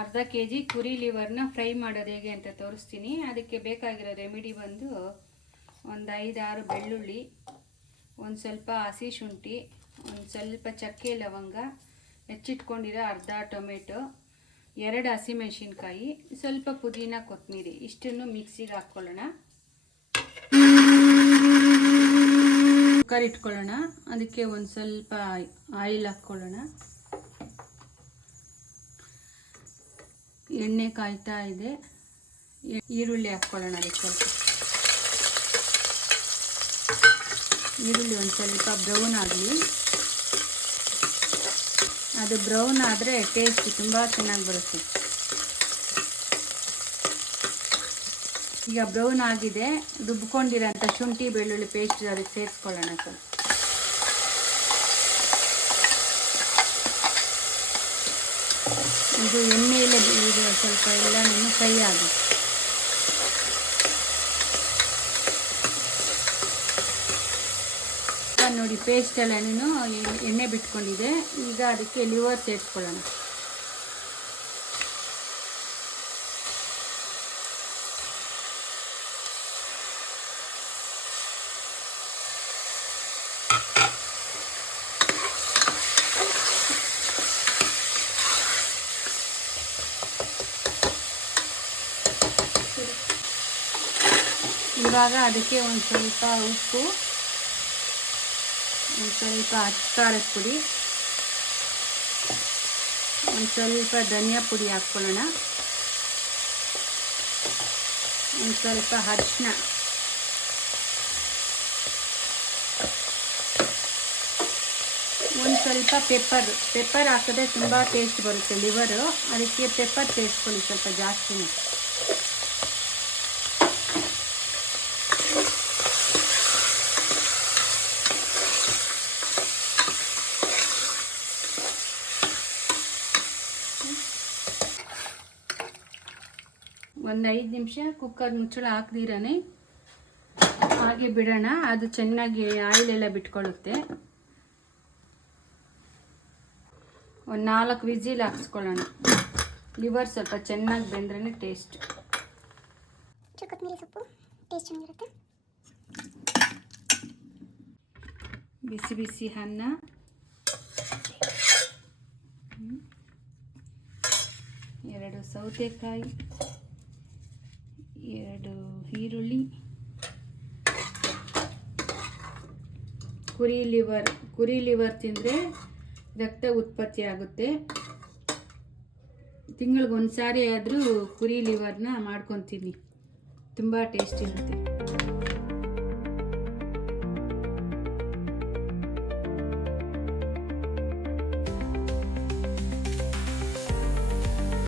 ಅರ್ಧ ಕೆಜಿ ಕುರಿ ಲಿವರ್ನ ಫ್ರೈ ಮಾಡೋದು ಹೇಗೆ ಅಂತ ತೋರಿಸ್ತೀನಿ. ಅದಕ್ಕೆ ಬೇಕಾಗಿರೋ ರೆಮಿಡಿ ಬಂದು ಒಂದು 5-6 ಬೆಳ್ಳುಳ್ಳಿ, ಒಂದು ಸ್ವಲ್ಪ ಹಸಿ ಶುಂಠಿ, ಒಂದು ಸ್ವಲ್ಪ ಚಕ್ಕೆ ಲವಂಗ, ಹೆಚ್ಚಿಟ್ಕೊಂಡಿರೋ ಅರ್ಧ ಟೊಮೆಟೊ, 2 ಹಸಿಮೆಣಸಿನ್ಕಾಯಿ, ಸ್ವಲ್ಪ ಪುದೀನ ಕೊತ್ತಂಬರಿ, ಇಷ್ಟನ್ನು ಮಿಕ್ಸಿಗೆ ಹಾಕ್ಕೊಳ್ಳೋಣ. ಕುಕ್ಕರ್ ಇಟ್ಕೊಳ್ಳೋಣ. ಅದಕ್ಕೆ ಒಂದು ಸ್ವಲ್ಪ ಆಯಿಲ್ ಹಾಕ್ಕೊಳ್ಳೋಣ. ಎಣ್ಣೆ ಕಾಯ್ತಾ ಇದೆ. ಈರುಳ್ಳಿ ಹಾಕ್ಕೊಳ್ಳೋಣ. ಅದಕ್ಕೆ ಸ್ವಲ್ಪ ಈರುಳ್ಳಿ ಒಂದು ಸ್ವಲ್ಪ ಬ್ರೌನ್ ಆಗಲಿ. ಅದು ಬ್ರೌನ್ ಆದರೆ ಟೇಸ್ಟ್ ತುಂಬ ಚೆನ್ನಾಗಿ ಬರುತ್ತೆ. ಈಗ ಬ್ರೌನ್ ಆಗಿದೆ. ರುಬ್ಕೊಂಡಿರೋಂಥ ಶುಂಠಿ ಬೆಳ್ಳುಳ್ಳಿ ಪೇಸ್ಟ್ ಅದಕ್ಕೆ ಸೇರಿಸ್ಕೊಳ್ಳೋಣ. ಸ್ವಲ್ಪ ಇದು ಎಣ್ಣೆಯಲ್ಲೇ ಇದು ಸ್ವಲ್ಪ ಎಲ್ಲನೂ ಫ್ರೈ ಆಗಿ ನೋಡಿ. ಪೇಸ್ಟ್ ಎಲ್ಲನೂ ಎಣ್ಣೆ ಬಿಟ್ಕೊಂಡಿದೆ. ಈಗ ಅದಕ್ಕೆ ಲಿವರ್ ಸೇರಿಸ್ಕೊಳ್ಳೋಣ. ಇವಾಗ ಅದಕ್ಕೆ ಒಂದು ಸ್ವಲ್ಪ ಉಪ್ಪು, ಒಂದು ಸ್ವಲ್ಪ ಖಾರದ ಪುಡಿ, ಒಂದು ಸ್ವಲ್ಪ ಧನಿಯಾ ಪುಡಿ ಹಾಕ್ಕೊಳ್ಳೋಣ. ಒಂದು ಸ್ವಲ್ಪ ಅರಿಶಿನ, ಒಂದು ಸ್ವಲ್ಪ ಪೆಪ್ಪರ್ ಹಾಕಿದ್ರೆ ತುಂಬ ಟೇಸ್ಟ್ ಬರುತ್ತೆ ಲಿವರು. ಅದಕ್ಕೆ ಪೆಪ್ಪರ್ ಸೇರಿಸ್ಕೊಳ್ಳಿ ಸ್ವಲ್ಪ ಜಾಸ್ತಿನೇ. ಒಂದು 5 ನಿಮಿಷ ಕುಕ್ಕರ್ ಮುಚ್ಚಳ ಹಾಕ್ದಿರನೇ ಹಾಗೆ ಬಿಡೋಣ. ಅದು ಚೆನ್ನಾಗಿ ಆಯಿಲೆಲ್ಲ ಬಿಟ್ಕೊಳ್ಳುತ್ತೆ. ಒಂದು 4 ವಿಸಿಲ್ ಹಾಕ್ಸ್ಕೊಳ್ಳೋಣ. ಲಿವರ್ ಸ್ವಲ್ಪ ಚೆನ್ನಾಗಿ ಬೆಂದ್ರೇ ಟೇಸ್ಟ್. ಕೊತ್ತಂಬರಿ ಸೊಪ್ಪು ಟೇಸ್ಟ್ ಚೆನ್ನಾಗಿರುತ್ತೆ. ಬಿಸಿ ಬಿಸಿ ಅನ್ನ, 2 ಸೌತೆಕಾಯಿ, 2 ಈರುಳ್ಳಿ, ಕುರಿ ಲಿವರ್ ತಿಂದರೆ ರಕ್ತ ಉತ್ಪತ್ತಿ ಆಗುತ್ತೆ. ತಿಂಗಳಿಗೊಂದು ಸಾರಿ ಆದರೂ ಕುರಿ ಲಿವರ್ನ ಮಾಡ್ಕೊತೀನಿ. ತುಂಬ ಟೇಸ್ಟ್ ಇರುತ್ತೆ.